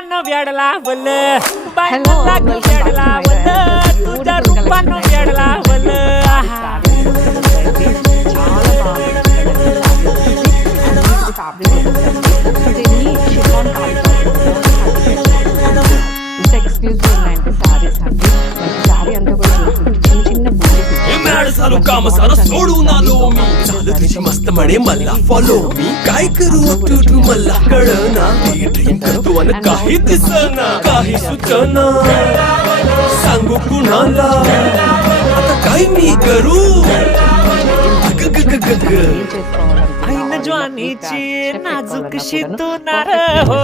रूपानं वेड लावलं बाई मला तू वेड लावलं तुझ्या रूपानं वेड लावलं ఎక్స్క్లూజివ్ ఉన్నాయంటే సారీస్ అండి సారీ అంతా కూడా చిన్న చిన్న झालो काम सारा सोडून आलो मी झालं तुझी मस्त म्हणे मला फॉलो मी काय करू तू मला कळना मी ड्रीम करतो आणि काही दिसना काही सुचना सांगू कुणाला आता काय मी करू ऐन ज्वानीची नाजूक शितूनार हो